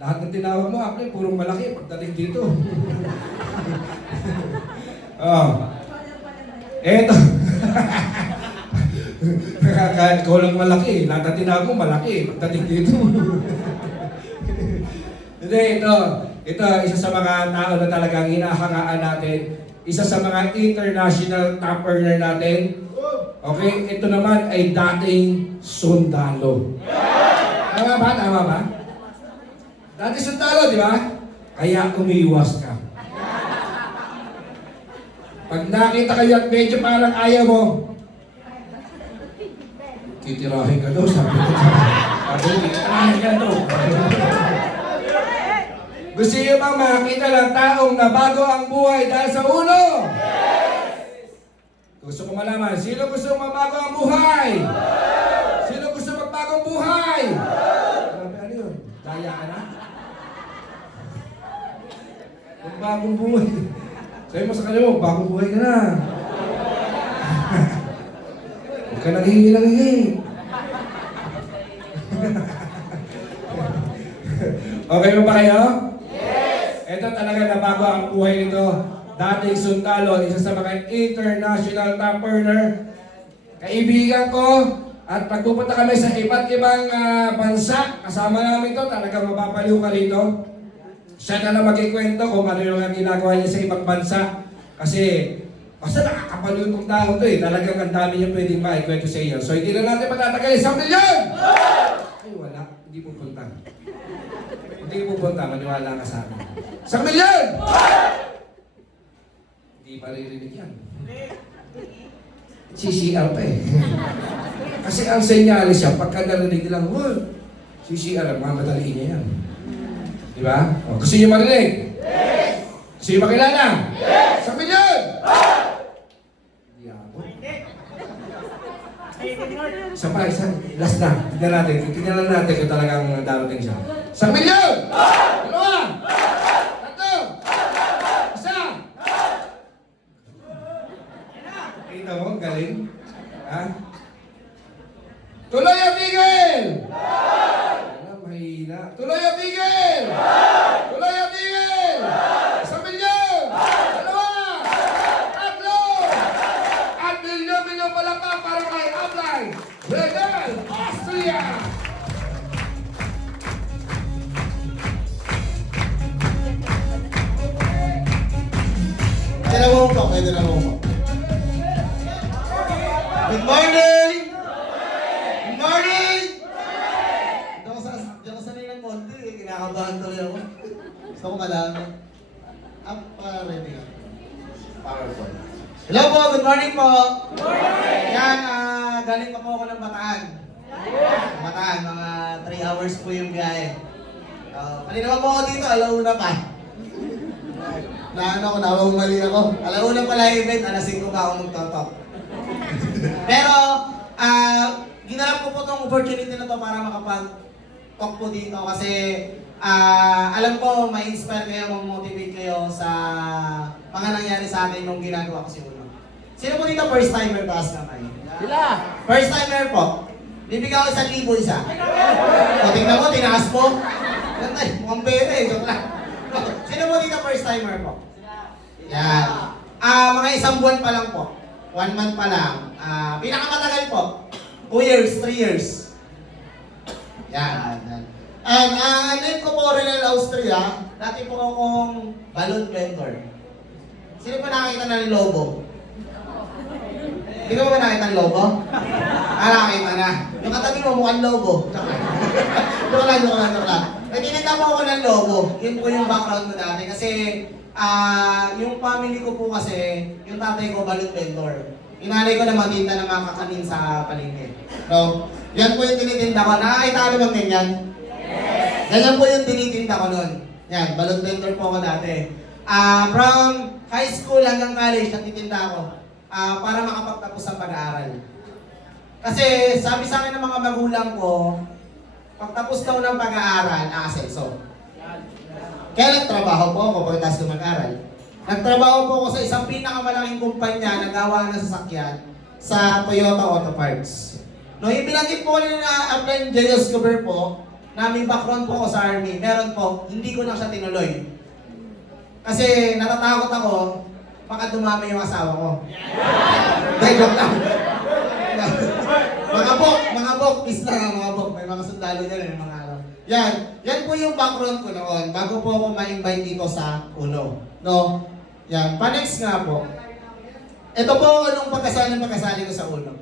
Lahat ng tinawag mo, apply, purong malaki. Pagdating dito. Oh. Eto. Kahit ikaw lang malaki. Lahat ng tinawag mo, malaki. Pagdating dito. Hindi, ito. Ito, isa sa mga tao na talagang hinahangaan natin. Isa sa mga international top earner natin. Okay, ito naman ay dating sundalo. Tama ba? Tama ba? Dating sundalo, di ba? Kaya umiiwas ka. Pag nakita kayo at medyo parang ayaw mo, titirahin ka daw, sabi ko. Sabi ko, titirahin ka daw. Gusto niyo bang makakita ng taong nabago ang buhay dahil sa ulo? Gusto ko malaman, sino gusto mabago ang buhay? Sino gusto magbago ang buhay? Ano yun? Daya ka na? Magbagong buhay. Sabi mo sa kanila, magbagong buhay ka na. Huwag ka nanghihingi. Okay mo ba kayo? Yes! Ito talaga nabago ang buhay nito. Dating sundalo, isa sa mga international top earner. Kaibigan ko, at pagpupunta kami sa iba't ibang bansa, kasama namin to, talagang mapapaliw ka rito. Siya na lang magkikwento kung ano yung ginagawa niya sa ibang bansa. Kasi, basta nakakapaliw itong tao to eh. Talagang ang dami niya pwedeng maikwento sa iyo. So, hindi na natin matatagalin. 1 milyon! Ay, wala. Hindi pupunta. Hindi pupunta. Maniwala ka sa amin. 1 milyon! Hindi maririnig yan. CCR pa eh. Kasi ang senyalis siya, pagka narinig nilang, CCR, mamadaliin niya yan. Di ba? O, gusto niyo marinig? Yes! Gusto niyo makilala? Yes! 1 milyon! Diabo. Isa pa, isa. Last na. Tignan natin kung talagang darating siya. 1 milyon! Dalawa! Tatlo! Isa! Kita mo, galing. Ha? Tuloy ang tigil! Mahina. Tuloy ang tigil! Tuloy ang tigil! 1 milyon! Dalawa! Tatlo! At milyon pala pa para kay Ablay! Regal! Austria! Dalawang po, may dalawang po. Good morning! Good morning! Diyan ko sanay ng konti eh. Kinakabahan tuloy ako. Gusto ko malaman. Ready ka. PowerPoint. Hello po, good morning po! Good morning! Yan, galing pa po ako ng Bataan. Bataan, mga 3 hours po yung biyahe. Kanina pa po ako dito, alauna pa. Nawawali ako. Alauna pala yung event, alas 5 pa ako magtotok. Pero, ginarap ko po itong opportunity na to para makapag-talk po dito kasi alam ko, ma-inspire kayo, ma-motivate kayo sa mga nangyari sa atin nung ginagawa ko si Uno. Sino po dito first timer, taas kamay? Sila! First timer po. Bibigyan ko 1,000 isa. O, tingnan mo, tinaas mo. Ganda eh, mukhang pera eh. Joke lang. Sino po dito first timer po? Yan. Mga 1 buwan pa lang po. 1 month pa lang. Pinakamatagal po. 2 years, 3 years. Yan. And name ko po Renal Austria. Dati po akong balloon vendor. Sino pa nakakita na ng logo? Hindi ko ba nakita ng logo? Nakakita na. Yung katabi mo mukhang logo. Joke lang. Nagkinita po ako ng logo. Yun po yung background ko dati. Kasi yung family ko po kasi, yung tatay ko balloon vendor. Yung nanay ko naman tinda ng mga kakanin sa palengke. So, yan po yung tinitinda ko. Nakakita ka naman ganyan? Yes! Ganyan po yung tinitinda ko nun. Yan, balloon vendor po ako dati. From high school hanggang college, nagtitinda ako. Para makapagtapos sa pag-aaral. Kasi sabi sa akin ng mga magulang ko, pagtapos daw ng pag-aaral, aasenso. Kaya nagtrabaho po ako pagkatapos ng mag-aaral. Nagtrabaho po ako sa isang pinakamalaking kumpanya na gawa ng sasakyan sa Toyota Auto Parts. No, yung binanggit po kanina na Upline J.S. Cover po, na may background po ako sa army. Meron po, hindi ko na siya tinuloy. Kasi natatakot ako, baka dumami yung asawa ko. Dahil joke lang. mga bok, peace lang mga bok. May mga sundalo dyan, may mga araw. Yan po yung background ko noon, bago po ako ma-invite dito sa UNO. No? Yan, pa-next nga po. Ito po nung pagkasali ko sa UNO.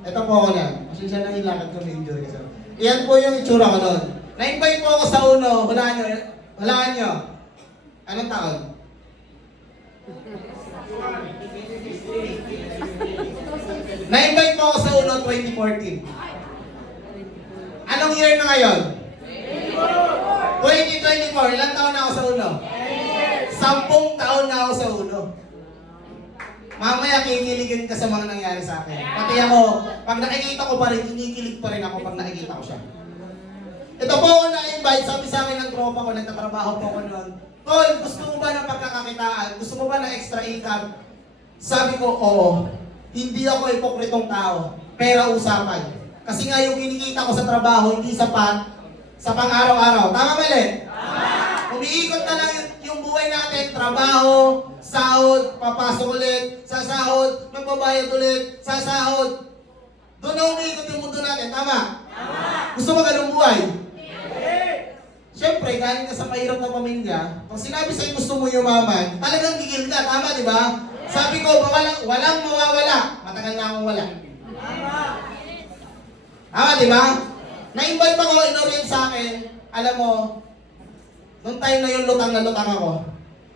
Ito po ako na. Kasi siya nang ilakad ko, may injury kasi. Yan po yung itsura ko noon. Na-invite po ako sa UNO, hulaan nyo. Anong taon? Na-invite po ako sa UNO 2014. Anong year na ngayon? 2024. Ilang taon na ako sa UNO? 10 taon na ako sa UNO. Mamaya kikiligin ka sa mga nangyari sa akin. Pati ako, pag nakikita ko pa rin, kinikilig pa rin ako pag nakikita ko siya. Ito po ako na-invite, sabi sa akin ng tropa ko, nagtatrabaho po ako noon. Tol, gusto mo ba ng pagkakakitaan? Gusto mo ba ng extra income? Sabi ko, oo. Hindi ako hipokritong tao. Pera usapan. Kasi nga yung kinikita ko sa trabaho, hindi sapat sa pang-araw-araw. Tama mali? Tama! Umiikot na lang yung buhay natin. Trabaho, sahod, papasok ulit, sasahod, magbabayad ulit, sasahod. Doon na umiikot yung mundo natin. Tama? Tama! Gusto mo ganung buhay? Siyempre, galing ka sa mahirap na pamilya, pag sinabi sa'yo gusto mo yumaman, talagang gigil ka, tama di ba? Sabi ko, walang mawawala. Matagal na akong wala. Tama di ba? Na-invite ako, inorient sa akin, alam mo, nung time na yun, lutang na lutang ako.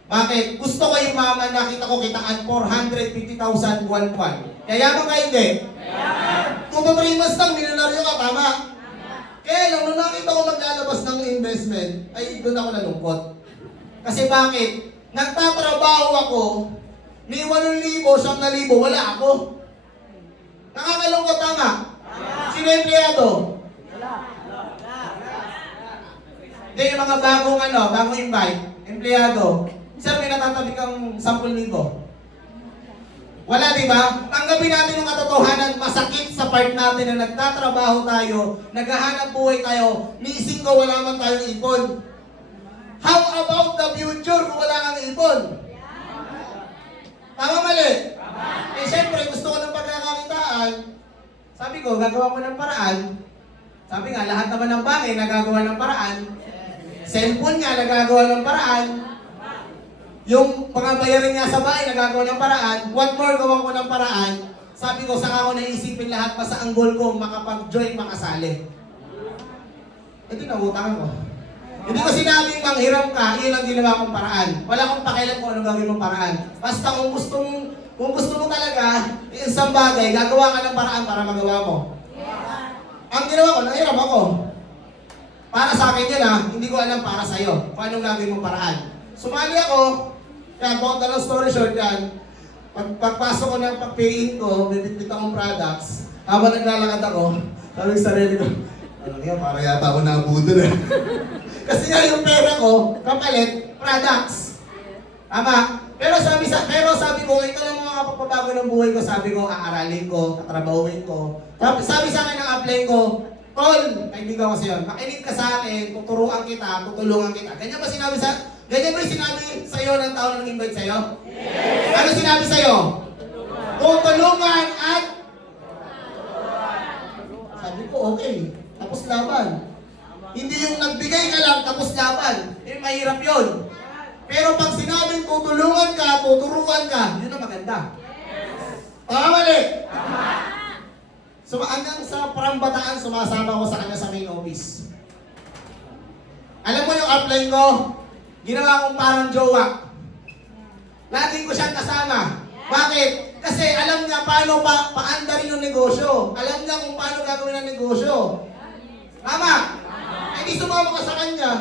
Bakit? Gusto ko yumaman, nakita ko kitaan 450,000 buwan-buwan. Yayaman ka hindi? 2 to 3 months lang, milyonaryo ka, tama? Kaya lang, nung nakita ko maglalabas ng investment, ay doon ako nalungkot. Kasi bakit? Nagtatrabaho ako, ni 8,000, 9,000, wala ako. Nakakalungkot, tama? Sino empleyado? Hindi, yung mga bagong invite, empleyado. Sir, may natatabi kang 10,000. Wala, di ba? Tanggapin natin yung katotohanan, masakit sa part natin na nagtatrabaho tayo, naghahanap buhay tayo, nising ko wala man tayong ipon. How about the future kung wala kang ipon? Tama mali? Eh syempre, gusto ko ng pagkakakitaan. Sabi ko, gagawa ko ng paraan. Sabi nga, lahat naman ng bagay nagagawa ng paraan. Cellphone nga, nagagawa ng paraan. Yung mga bayarin nga sa bahay, nagagawa ng paraan. What more, gawa ko ng paraan. Sabi ko, saka ko naisipin lahat pa sa ang goal ko, makapag-join, makasali. Ito nautang ko. Hindi ko sinabing manghiram ka, yun ang ginawa kong paraan. Wala akong pakialam kung anong gagawin mong paraan. Basta kung gusto mo talaga, isang bagay, gagawa ka ng paraan para magawa mo. Ang ginawa ko, nanghiram ako. Para sa akin yun hindi ko alam para sa'yo kung anong gagawin mong paraan. Sumali ako, kaya buong dalawang story short yan, pagpasok ko ng pag-pay-in ko, bibitbit akong products, habang naglalakad ako, sabi sa sarili ko, ano nga, para yata ako nabudol Kasi nga yung pera ko, kapalit, products. Tama? Pero sabi ko, ito lang mga pagpabago ng buhay ko, sabi ko, aaralin ko, tatrabahuin ko. Sabi sa akin ng upline ko, Tol, kaibigan ko siya, makinig ka sa akin, tuturuan kita, tutulungan kita. Ganyan ba yung sinabi sa'yo ng tao na nag-invite sa'yo? Yes! Ano sinabi sa'yo? Tutulungan at... Sabi ko, okay. Tapos laban. Hindi yung nagbigay ka lang, tapos laban. Eh, mahirap yun. Pero pag sinabing tutulungan ka, tuturuan ka, yun ang maganda. Tama mali? Tama. So hanggang sa Parambataan, sumasama ko sa kanya sa main office. Alam mo yung upline ko, ginawa kong parang jowa. Lagi ko siyang kasama. Bakit? Kasi alam niya paano paandarin yung negosyo. Alam niya kung paano gagawin ang negosyo. Tama? Hindi sumama ka sa kanya.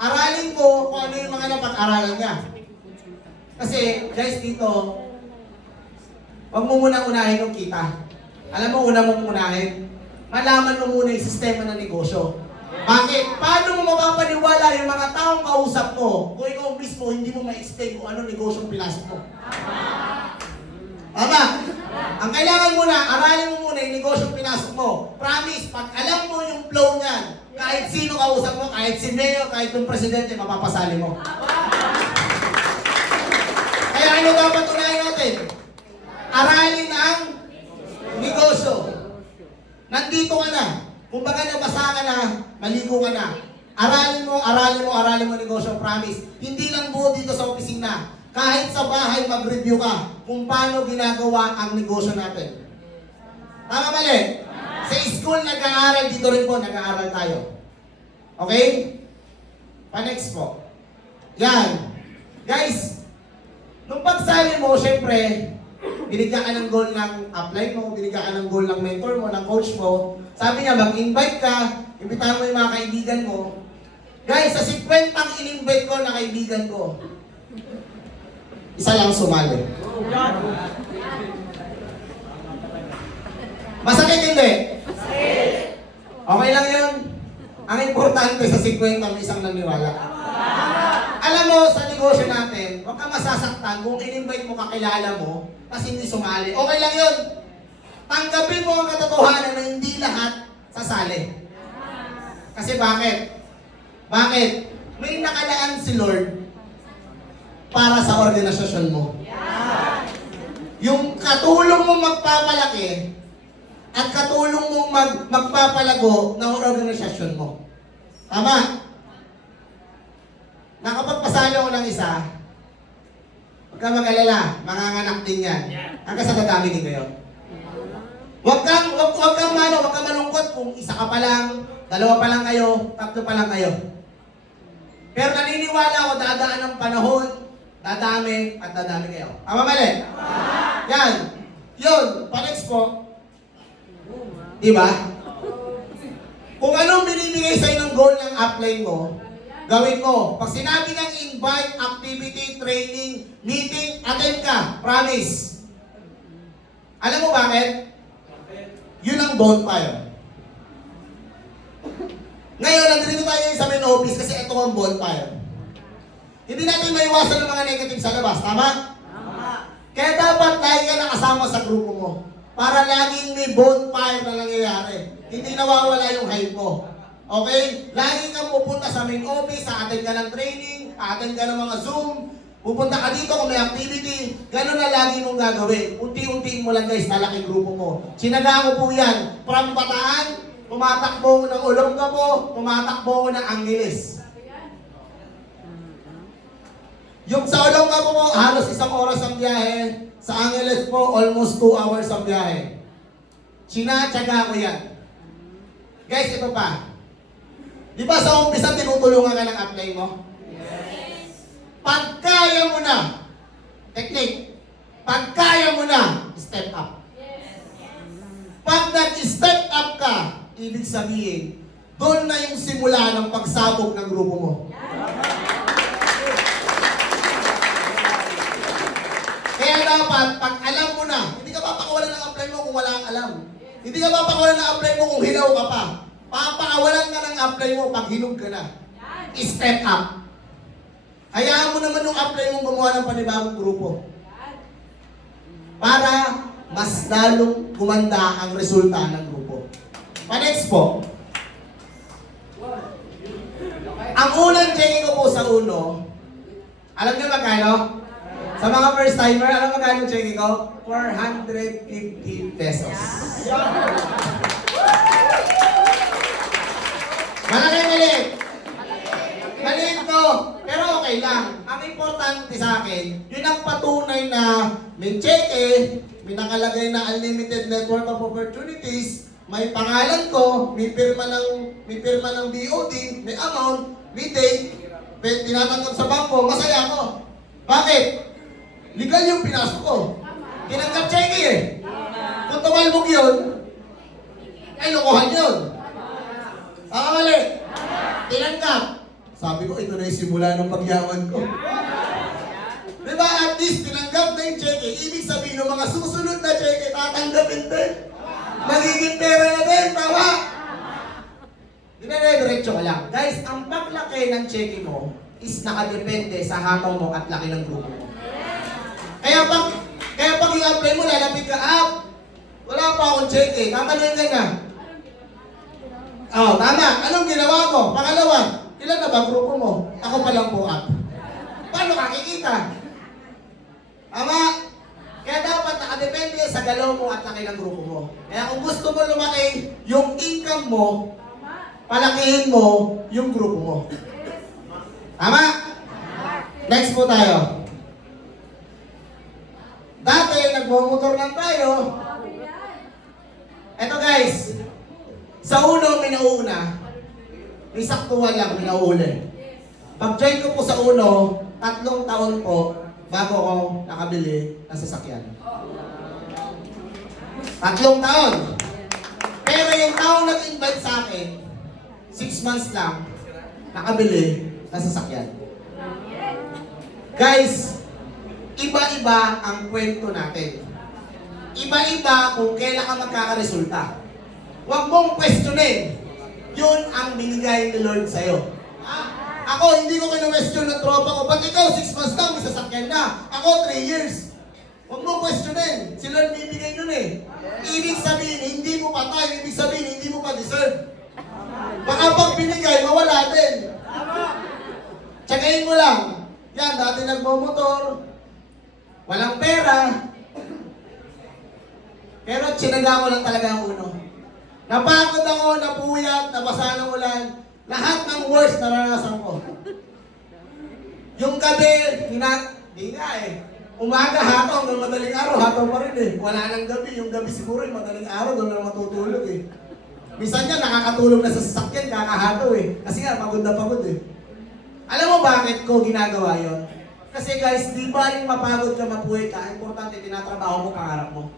Aralin ko kung ano yung mga napag-aralan niya. Kasi, guys, dito, huwag mo munang unahin yung kita. Alam mo, una mong unahin, malaman mo muna yung sistema ng negosyo. Bakit? Paano mo mapapaniwala yung mga taong kausap mo kung ikaw mismo hindi mo ma-explain kung ano negosyong pinasok mo? Tama? Ang kailangan muna, aralin mo muna yung negosyong pinasok mo. Promise, pag alam mo yung flow niyan, Kahit sino kausap mo, kahit si Mayor, kahit yung presidente, mapapasali mo. Kaya ano dapat unahin natin? Aralin ang negosyo. Nandito ka na. Kung baga nabasa ka na, maligo ka na. Aralin mo negosyo, promise. Hindi lang buo dito sa opisina. Kahit sa bahay, mag-review ka kung paano ginagawa ang negosyo natin. Tama mali? Sa school, nag-aaral. Dito rin po, nag-aaral tayo. Okay? Pa-next po. Yan. Guys, nung pagsali mo, syempre, binigyan ka ng goal ng apply mo, binigyan ka ng goal ng mentor mo, ng coach mo. Sabi niya, mag-invite ka, imbitahan mo yung mga kaibigan mo. Guys, sa 50 ang in-invite ko na kaibigan ko, isa lang sumali. Masakit hindi? Okay lang yun. Ang importante sa 50 may isang naniwala. Alam mo, sa negosyo natin, huwag ka masasaktan kung in-invite mo kakilala mo kasi hindi sumali. Okay lang yun. Tanggapin mo ang katotohanan na hindi lahat sasali. Kasi bakit? Bakit? May nakalaan si Lord para sa organisasyon mo. Yung katulong mong magpapalaki at katulong mong magpapalago ng organisasyon mo. Tama? Nakapagpasali ako ng isa, huwag kang mag-alala, manganganak din yan. Hanggang sa dadami din kayo. Huwag kang malungkot kung isa ka pa lang, dalawa pa lang kayo, tatlo pa lang kayo. Pero naniniwala ako, dadaan ng panahon, dadami at dadami kayo. Tama mali? Yan. Yun, pa-next po. Diba? Kung anong binibigay sa'yo ng goal ng upline mo, gawin mo. Pag sinabi ng invite, activity, training, meeting, attend ka. Promise. Alam mo bakit? Yun ang bonfire. Ngayon, nandito tayo sa main office kasi ito ang bonfire. Hindi natin maiwasan ng mga negative sa labas. Tama? Kaya dapat lagi ka nakasama sa grupo mo. Para laging may bonfire na nangyayari. Hindi nawawala yung hype mo. Okay? Lagi kang pupunta sa main office, attend ka ng training, attend ka ng mga Zoom, pupunta ka dito kung may activity, gano'n na lagi mong gagawin. Unti-untiin mo lang guys, nalaking grupo mo. Sinaga ko po yan. From Bataan, tumatakbo ko ng Olongapo, tumatakbo ko ng Angeles. Yung sa Olongapo mo, halos 1 oras ang biyahe. Sa Angeles po, almost 2 hours ang biyahe. Sinatsaga ko yan. Guys, ito pa. Di ba sa umpisa tinutulungan ka ng apply mo? Yes. Pag kaya mo na, technique, pag kaya mo na, step up. Yes. Pag nag-step up ka, ibig sabihin, doon na yung simula ng pagsabog ng grupo mo. Kaya dapat, pag alam mo na, hindi ka papakawalan ng apply mo kung wala kang alam. Hindi ka papakawalan ng apply mo kung hilaw ka pa. Papakawalan ka ng apply mo pag hinog ka na. Step up. Hayaan mo naman yung apply mo gumawa ng panibagong grupo. Para mas lalong gumanda ang resulta ng grupo. Pa-next po. Ang unang checking ko po sa uno, alam niyo magkano? Sa mga first timer, alam mo magkano checking ko? 450 pesos. Maliit. Maliit to. Pero okay lang. Ang importante sa akin, yun ang patunay na may cheque, may nakalagay na unlimited network of opportunities, may pangalan ko, may pirma ng BOD, may amount, may date, may tinatanggap sa bangko, masaya ako. Bakit? Legal yung pinasok ko. Tinanggap cheque eh. Kung tumalbog yun, ay lokohan yun. Tama mali? Tinanggap. Sabi ko, ito na yung simula ng pagyaman ko. Diba, at least tinanggap na yung cheque. Ibig sabihin ng mga susunod na cheque, tatanggapin din. Magiging pera na din, tama? Dinare-diretso ka lang. Guys, ang paglaki ng cheque mo is nakadepende sa hataw mo at laki ng grupo mo. Kaya pag i-apply mo, lalapit ka up. Wala pa akong cheque. Tatanungin ka na. Oh, tama. Anong ginawa mo? Pangalawa, ilan na ba grupo mo? Ako pa lang po up. Paano kakikita? Tama. Kaya dapat nakadepende sa galaw mo at laki ng grupo mo. Kaya kung gusto mo lumaki yung income mo, palakihin mo yung grupo mo. Tama? Next po tayo. Dati, nagmumotor lang tayo. Eto guys, sa uno, may nauuna. May saktuhan lang, may nauuli. Pag-join ko po sa uno, 3 taon po bago ako nakabili ng sasakyan. 3 taon. Pero yung taong nag-invite sa akin, 6 months lang, nakabili ng sasakyan. Guys, iba-iba ang kwento natin. Iba-iba kung kailan ka magkakaresulta. Huwag mong questionin. Yun ang binigay ni Lord sa'yo. Ako, hindi ko kinu-question ng tropa ko. Ba't ikaw 6 months lang, may sasakyan na? Ako, 3 years. Huwag mong questionin. Si Lord bibigay nun eh. Ibig sabihin, hindi mo patay. Ibig sabihin, hindi mo pa deserve. Baka pag binigay, mawala din. Tsagayin mo lang. Yan, dati nagmamotor. Walang pera. Pero tsinaga ko lang talaga ang uno. Napagod ako, napuyat, nabasa ng ulan. Lahat ng worst naranasan ko. Yung gabi, di nga eh. Umaga, hataw, hanggang madaling araw, hataw pa rin eh. Wala nang gabi. Yung gabi siguro, yung madaling araw, doon na matutulog eh. Minsan niya, nakakatulog na sa sasakyan, kakahataw eh. Kasi nga, pagod na pagod eh. Alam mo bakit ko ginagawa yon? Kasi guys, di ba yung mapagod ka, mapuwi ka, importante, tinatrabaho mo pangarap mo.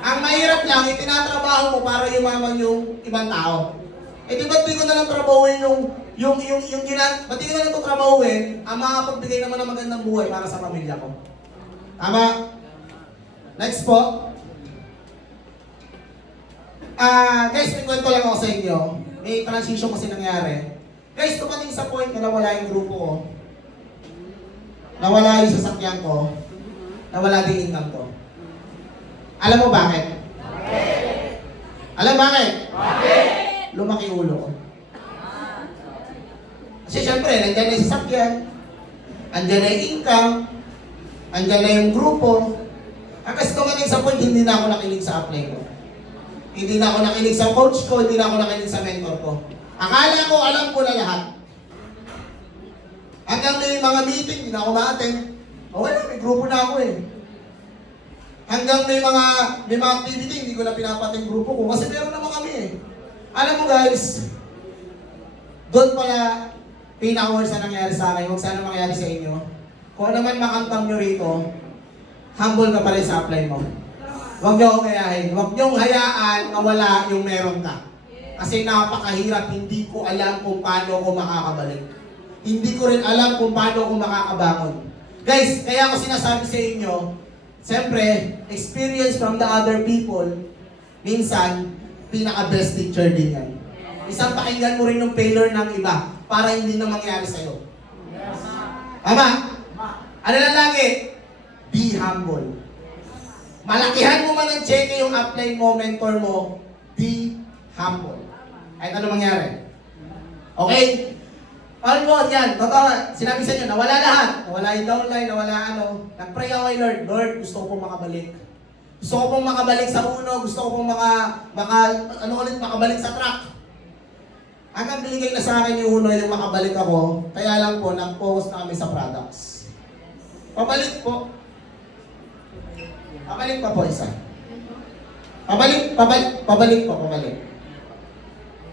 Ang mahirap lang, itinatrabaho mo para yumaman yung ibang tao. Eh di ba't di ko na lang trabahuin ba't di ko na lang ito trabahuin ang makapagbigay naman ng magandang buhay para sa pamilya ko. Tama? Next po. Guys, may kwento lang ako sa inyo. May transition kasi nangyari. Guys, tumating sa point na nawala yung grupo ko. Nawala yung sasakyan ko. Nawala din income ko. Alam mo bakit? Alam bakit? Lumaki ulo ko. Kasi syempre, nandiyan na yung sasakyan, andyan na yung income, andyan na yung grupo. Kasi tumating sa point, hindi na ako nakinig sa apply ko. Hindi na ako nakinig sa coach ko, hindi na ako nakinig sa mentor ko. Akala ko, alam ko na lahat. Hanggang may mga meeting, hindi na ako ma-attend. Okay na, may grupo na ako eh. Hanggang may mga activity, hindi ko na pinapating grupo ko kasi meron naman kami eh. Alam mo guys, doon pala pinaka-worst na nangyari sa akin, huwag sana mangyari sa inyo. Kung ano man makantang nyo rito, humble ka pa rin sa apply mo. Huwag nyo akong hayahin. Huwag nyo hayaan mawala yung meron ka. Kasi napakahirap, hindi ko alam kung paano ko makakabalik. Hindi ko rin alam kung paano ko makakabangon. Guys, kaya ako sinasabi sa inyo, siyempre, experience from the other people, minsan, pinaka-best teacher din yan. Isang pakinggan mo rin yung failure ng iba para hindi na mangyari sa'yo. Tama? Ano lang lagi? Be humble. Malakihan mo man ang cheque yung upline mo, mentor mo, be humble. Kahit ano mangyari. Okay? All mo, yan. Totoo, sinabi sa inyo, nawala lahat. Nawala yung downline, nawala ano. Nag-pray ako kay Lord. Lord, gusto ko pong makabalik. Gusto ko pong makabalik sa uno. Gusto ko pong makabalik sa track. Hanggang binigay na sa akin yung uno, yung makabalik ako. Kaya lang po, nag-focus na kami sa products. Pabalik po. Pabalik pa po isa. Pabalik.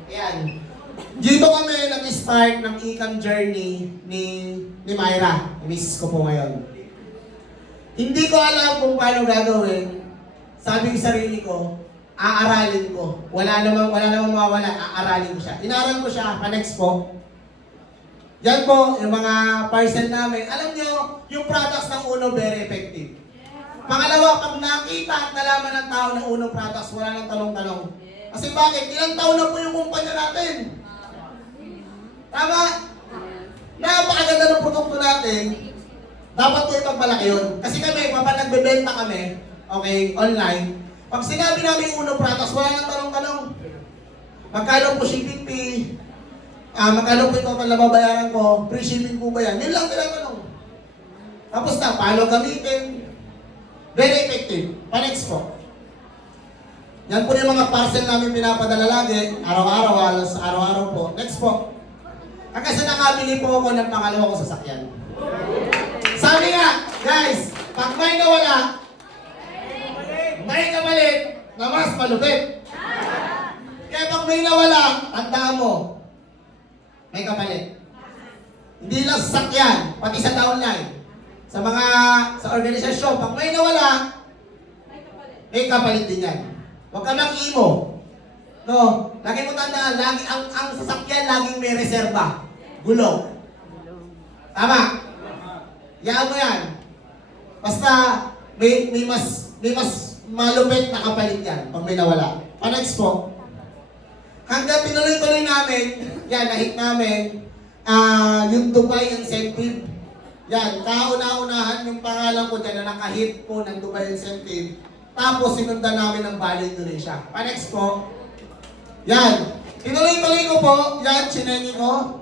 Ayan. Dito kami nag-start ng income journey ni Myra, miss ko po ngayon. Hindi ko alam kung paano gagawin. Sabi ko sa sarili ko, aaralin ko. Wala namang mawawala, aaralin ko siya. Inaral ko siya, pa-next po. Yan po, yung mga parcel namin. Alam nyo, yung products ng Uno, very effective. Pangalawa, pag nakita at nalaman ng tao ng Uno products, wala nang tanong-tanong. Kasi bakit? Ilang taon na po yung kumpanya natin. Tama? Napakaganda ng produkto natin. Dapat po ipagmalaki yun. Kasi kami, kapag nagbebenta kami, okay, online, pag sinabi namin Uno products, wala nang tanong-tanong. Magkano po shipping fee? Magkano po ito total na babayaran ko? Free shipping po ba yan? Yun lang tinatanong. Tapos na, paano gamitin? Very effective. Pa-next po. Yan po yung mga parcel namin pinapadala lagi. Araw-araw, halos araw-araw po. Next po. Kasi nakabili po ako ng pangalawa kong sasakyan. Sabi nga, guys, pag may nawala, may kapalit na mas malupit. Kaya pag may nawala, tandaan mo, may kapalit. Hindi lang sasakyan, pati sa downline. Sa organisasyon, pag may nawala, may kapalit din yan. Huwag ka nang imo. No, lagi mo tandaan, lagi, ang sasakyan laging may reserba. Gulong. Tama? Yaan mo yan. Basta, may mas malupit na kapalit yan pag may nawala. Pa-next po. Hanggang tinuloy-tuloy namin, yan, nahit namin, yung Dubai Incentive. Yan, kauna-unahan yung pangalan ko dyan na nakahit po ng Dubai Incentive. Tapos sinundan namin ng Bali Indonesia. Pa-next po. Yan. Tinuloy-tuloy ko po. Yan, chinengi ko.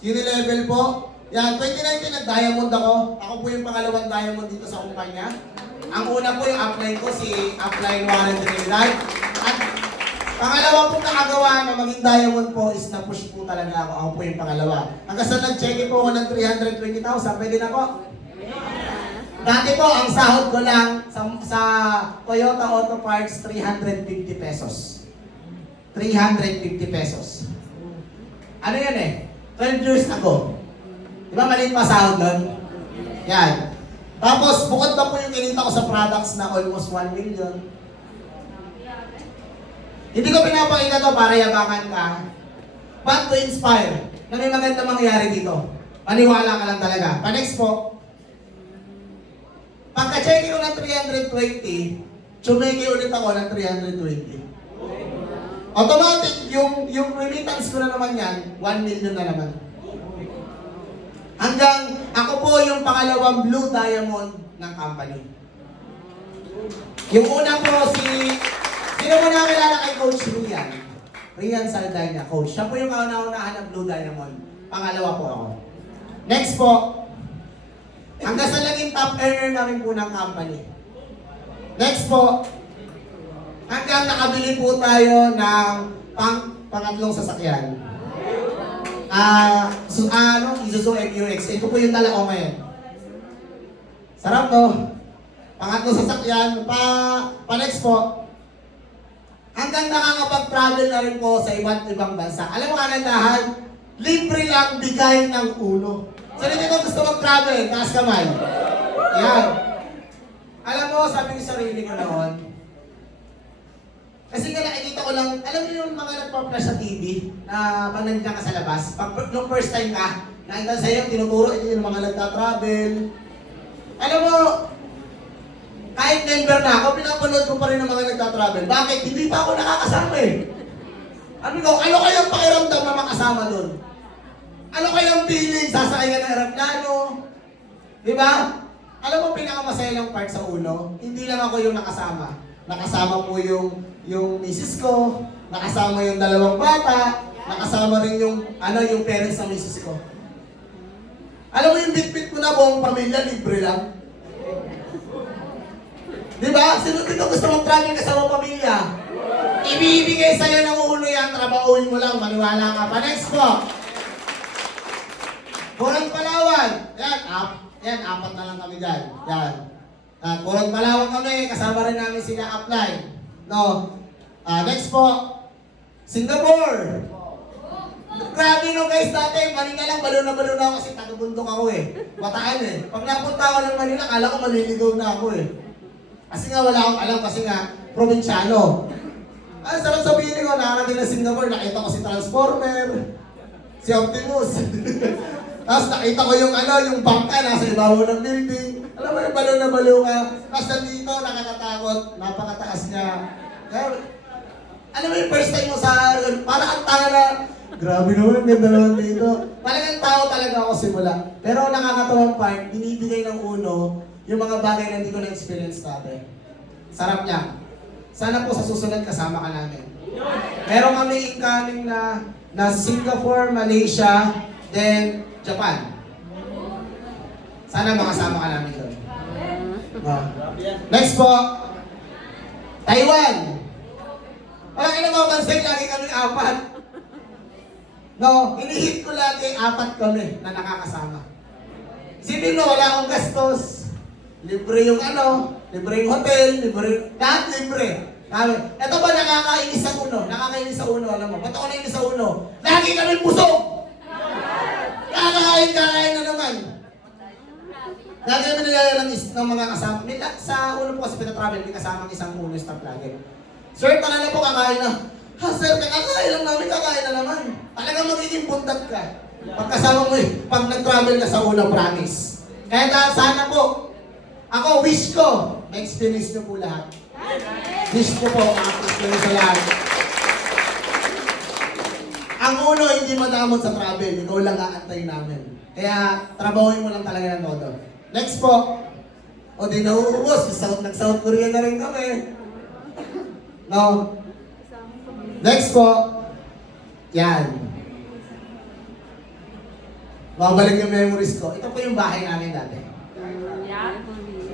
Unilevel po. Yan, 2019 nag-diamond ako. Ako po yung pangalawang diamond dito sa kumpanya. Ang una po yung upline ko, si Upline Warren Trinidad. At pangalawa pong nakagawa na maging diamond po is na-push po talaga ako. Ako po yung pangalawa. Hanggang sa nag-check po ako ng 320,000, pwede na po. Dati po, ang sahod ko lang sa Toyota Auto Parts, 350 pesos. 350 pesos. Ano yan eh? 12 years ago. Di ba maliit pa sahod nun? Yan. Tapos, bukod pa po yung kinita ko sa products na almost 1 million. Hindi ko pinapakita to para yabangan ka, but to inspire na may maganda mangyari dito. Maniwala ka lang talaga. Pa-next po. Pagka-check ko ng 320, chumeki ulit ako ng 320. Automatic, yung remittance ko na naman yan, 1 million na naman. Hanggang ako po yung pangalawang Blue Diamond ng company. Yung una po sino mo nakilala kay Coach Rian? Rian Saldana, Coach. Siya po yung kauna-unahan ng Blue Diamond. Pangalawa po ako. Next po, hanggang sa naging top earner namin po ng company. Next po, hanggang nakabili po tayo ng pangatlong sasakyan. Isuzu MUX. Ito po yung dala ko ngayon. Sarap to. Pangatlong sasakyan. Pa-next po. Hanggang nakakapag-travel na rin po sa iba't ibang bansa. Alam mo kagandahan? Libre lang bigay ng ulo. So, hindi ko gusto mag-travel. Taas kamay. Yan. Alam mo, sabi ko sa sarili ko noon, kasi nga nakikita ko lang, alam mo yung mga nagpa-flash sa TV na pag nandiyan ka sa labas, nung first time ka, nakita sa'yo, tinuturo, ito yung mga nagta-travel. Alam mo, kahit member na ako, pinapanood ko pa rin ng mga nagta-travel. Bakit? Hindi pa ako nakakasama eh. Ano kayang pakiramdam na makasama doon? Ano kayang feeling? Sasakay ka ng aeroplano? Di ba? Alam mo, pinakamasaya ng part sa uno, hindi lang ako yung nakasama. Nakasama po yung misis ko, nakasama yung dalawang bata, nakasama rin yung parents ng misis ko. Alam mo yung bit-bit ko na buong pamilya, libre lang. Diba? Sino dito gusto mag-travel kasama pamilya? Ibibigay sa'yo ng ulo yan, trabahuin mo lang, maniwala ka pa. Next po. Kurang Palawan. Yan, apat na lang kami dyan. Yan. Kurang Palawan kami, kasama rin namin sila Upline. No. Next po. Singapore. Grabe no guys, dati Manila lang, balo na ako kasi taga-bundok ako eh. Bataan eh. Pag napunta ako ng Manila, kala ko maliligaw na ako eh. Kasi nga wala akong alam kasi nga probinsyano. Sarap sabihin ko, nakarating na Singapore, nakita ko si Transformer, si Optimus. Tapos nakita ko yung bangka nasa ibabaw ng building. Alam mo yung balo na balo ka. Tapos nandito, nakakatakot, napakataas niya. Kaya, alam mo yung first time mo sa, para ang tanga na, grabe naman, ganda naman dito. Talagang tao talaga ako simula. Pero nakakatawang part, binibigay ng uno yung mga bagay na hindi ko na-experience dati. Sarap niya. Sana po sa susunod kasama ka namin. Meron kami incoming na Singapore, Malaysia, then Japan. Sana makasama ka namin doon. No. Next po, Taiwan. Parang mapansin, lagi kami apat. No, hinihit ko lagi, apat kami na nakakasama. Isipin mo, wala akong gastos. Libre yung libre yung hotel, lahat libre. Ito ba nakakainis sa uno? Nakakainis sa uno, alam mo. Ba't ako nainis sa uno? Lagi kami busog! Kakain na naman. Lagi kami nilalala ng mga kasama. Sa uno po kasi pinatravel, may kasamang isang uno stop lagi. Sir, tala na po kakain na. Ha sir, kakain lang namin, kakain na naman. Talagang magiging bundat ka. Pagkasama mo pag nag-travel ka sa uno, promise. Kaya sana po, ako wish ko, ma-experience nyo po lahat. Wish ko po, ma-experience sa lahat. Ang uno, hindi madamot sa travel. Ikaw lang aantayin namin. Kaya, trabahoin mo lang talaga ng todo. Next po. O di nauubos. Nag-South Korea na rin kami. No. Next po. Yan. Babalik yung memories ko. Ito po yung bahay namin dati.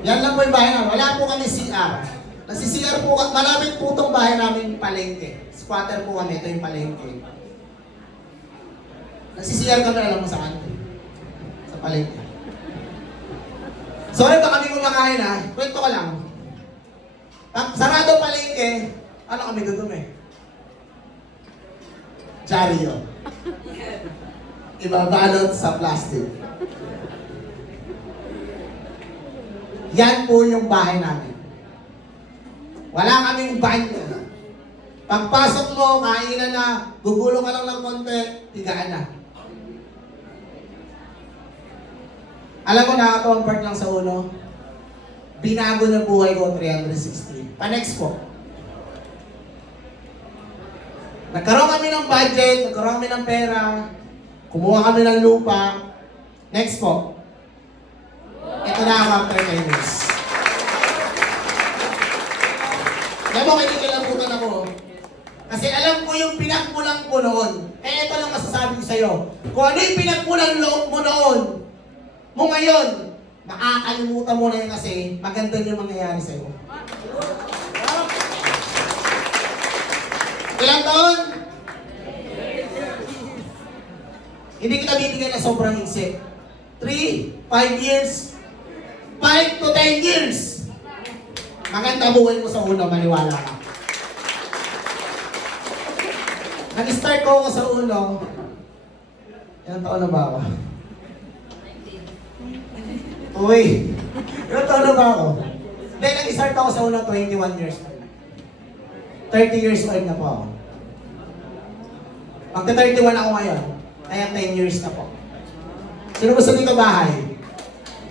Yan lang po yung bahay namin. Wala po kami CR. Nasi-CR po, malapit po itong bahay namin palengke. Squatter po kami. Ito yung palengke. Nasi-CR kami, alam mo saan? Sa palengke. Sorry ba kami kumakain ha? Kwento ko lang. Pag sarado palengke, ano kami dudumi? Charyo. Ibabalot sa plastic. Yan po yung bahay namin. Wala kaming banyo. Pagpasok mo, kainan na, gugulo ka lang ng konti, tigaan na. Alam mo, nakakatawang part lang sa uno, binago na buhay ko 360. Pa-next po. Nagkaroon kami ng budget, nagkaroon kami ng pera, kumuha kami ng lupa. Next po. Ito na ang entertainers. Alam mo, kinikilabutan ako. Kasi alam ko yung pinagmulan ko noon. Kaya ito lang masasabi ko sa'yo. Kung ano yung pinagmulan mo noon, mo ngayon, makakalimutan mo na yun kasi maganda yung mangyayari sa'yo. Ilang taon? Hindi kita bibigyan na sobrang isip. 3, 5 years, 5 to 10 years. Maganda buhay mo sa uno, maniwala ka. Nag-start ko sa uno. Ilang taon na ba ako? Uy! Ilang taon na ba ako? Then, nag-start ako sa uno 21 years old. 30 years old na po ako. Magta-31 ako ngayon. Kaya 10 years na po. Sino gusto dito bahay?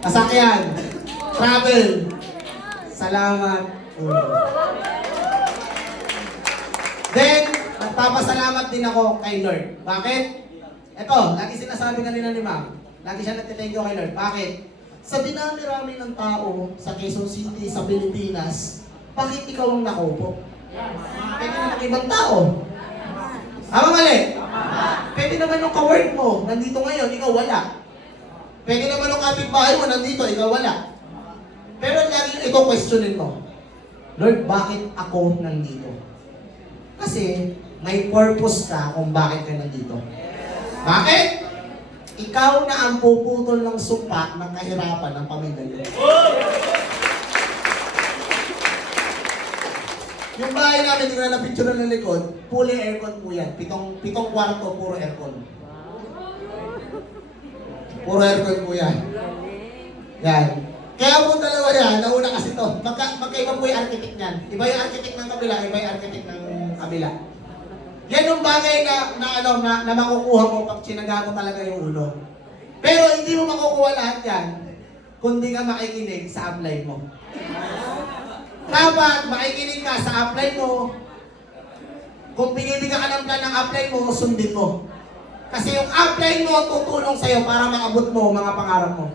Masakyan. Travel. Salamat. Then, nagpapasalamat din ako kay Lord. Bakit? Ito, lagi sinasabi kanina ni Ma'am. Lagi siya nagtithank you kay Lord. Bakit? Sa dinami-rami ng tao sa Quezon City, sa Pilipinas, bakit ikaw ang nakaupo? Pwede naman ibang tao. Tama mali? Pwede naman yung ka-work mo, nandito ngayon, ikaw wala. Pwede naman yung kapitbahay mo, nandito, ikaw wala. Pero lagi ito questionin mo. Lord, bakit ako nandito? Kasi may purpose ka kung bakit ka nandito. Bakit? Ikaw na ang puputol ng sumpa ng kahirapan ng pamilya niyo. Yung bahay namin, hindi ko na na-picture ng likod, fully aircon po yan. Pitong kwarto, puro aircon. Puro aircon po yan. Yan. Kaya po dalawa yan, nauna kasi to. Magkaiba po yung architect niyan. Iba yung architect ng kabila, iba yung architect ng kabila. Yan yung bagay na makukuha mo pag sinaga mo talaga yung ulo. Pero hindi mo makukuha lahat yan kung di ka makikinig sa apply mo. Dapat makikinig ka sa apply mo. Kung binibigyan ka ng plan ng apply mo, sundin mo. Kasi yung apply mo tutulong sa'yo para maabot mo mga pangarap mo.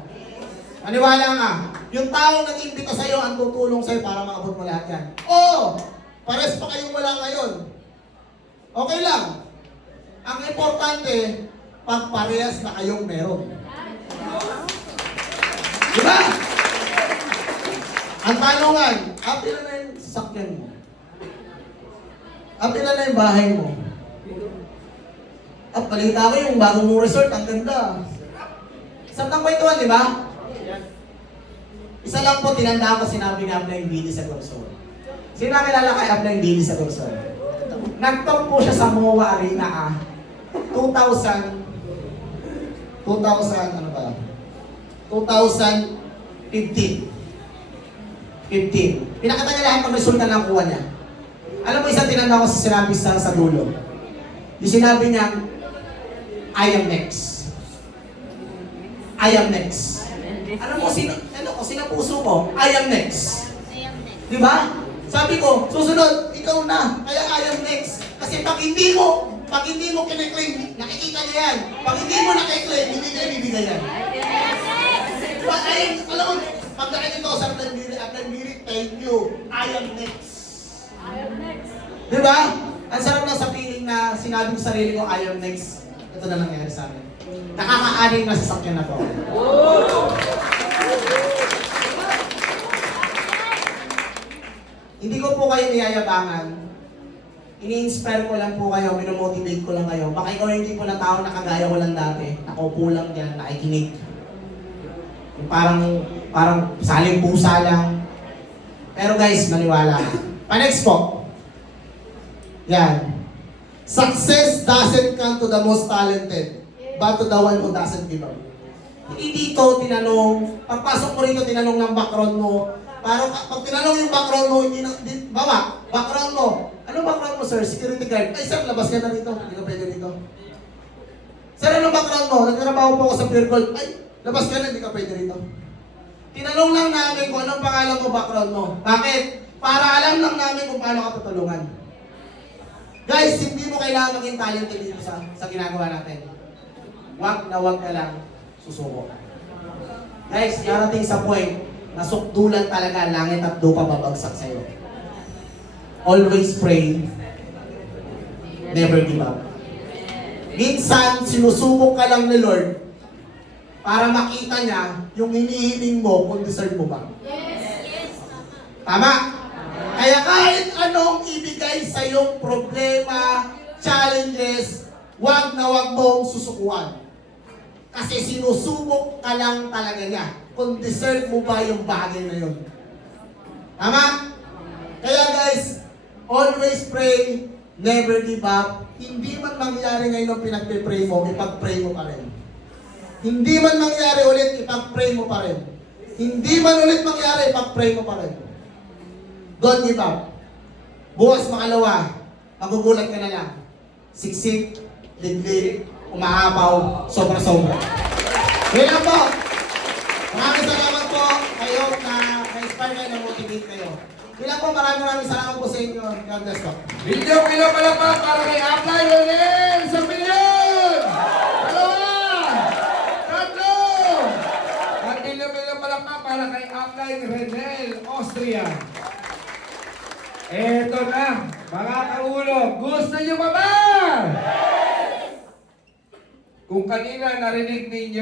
Maniwala nga, yung taong nag-imbita sa'yo ang tutulong sa'yo para maabot mo lahat yan. Oo! Pares pa kayong wala ngayon. Okay lang. Ang importante, pagparehas na kayong meron. Diba? Ang tanungan, ilan na yung sasakyan mo? Ilan na yung bahay mo? Balita ko yung bagong mong resort, ang ganda. Isang tang kwentuhan, di ba? Isa lang po, tinandaan ko sinabi ni Abner yung Billy sa Corazon. Sino nakilala kay Abner yung Billy sa Corazon? Nag-talk po siya sa MOA Arena 2015. Pinakita niya lahat ng resulta ng kuha niya. Alam mo, isang tinanda ko sa sinabi sa dulo. Yung sinabi niya, I am next. I am next. Alam mo, sino puso ko? I am next. Di ba? Sabi ko, susunod, ikaw na. Kaya I am next. Kasi pag hindi mo kiniklaim, nakikita niya yan. Pag hindi mo nakiklaim, hindi niya ibibigay yan. Alam mo, pag nakikita ko sa Atlanbirit, thank you. I am next. Di ba? Ang sarap lang sa feeling na sinabi ko sa sarili ko, I am next. Ito na nangyari sa amin. Nakaka-aning na sasakyan na po. Hindi ko po kayo niyayabangan. Ini-inspire ko lang po kayo, minomotivate ko lang kayo. Baka ikaw yung tipo na tao na kagaya ko lang dati. Nakaupo lang dyan, nakikinig. Yung parang saling pusa lang. Pero guys, maniwala ka. Pa-next po. Yan. Success doesn't come to the most talented, but to the one who doesn't give up. Hindi dito tinanong, pagpasok mo rito, tinanong ng background mo. Parang pag tinanong yung background mo, background mo. Anong background mo, sir? Security guard. Ay, sir, labas ka na rito. Hindi ka pwede rito. Sir, anong background mo? Nagtrabaho po ako sa Pure Gold. Ay, labas ka na, hindi ka pwede rito. Tinanong lang namin kung anong pangalan mo, background mo. Bakit? Para alam lang namin kung paano ka tutulungan. Guys, hindi mo kailangan maging talented dito sa ginagawa natin. Wag ka lang susuko. Guys, darating sa point na sukdulan talaga, langit at lupa babagsak sa'yo. Always pray, never give up. Minsan, sinusubok ka lang ni Lord para makita niya yung hinihiling mo kung deserve mo ba. Tama? Kaya kahit anong ibigay sa iyong problema, challenges, wag na wag mong susukuan. Kasi sinusubok ka lang talaga niya kung deserve mo ba yung bagay na yun. Tama? Kaya guys, always pray, never give up. Hindi man mangyari ngayon ang pinagpe-pray mo, ipag-pray mo pa rin. Hindi man mangyari ulit, ipag-pray mo pa rin. Hindi man ulit mangyari, ipag-pray mo pa rin. Don't give up. Bukas makalawa, magugulat ka na lang. Siksik, liglig, umahapaw, sobra-sobra. Yun lang po. Maraming salamat po kayo na na-inspire kayo, na-motivate kayo. Yun lang po, maraming salamat po sa inyo. God bless po. Video palakpak para kay Apply Renel sa milyon! Dalawa! Tatlo! At video palakpak para kay Apply Renel, Austria. Eto na, mga kaulo, gusto nyo pa ba? Kung kanina narinig ninyo,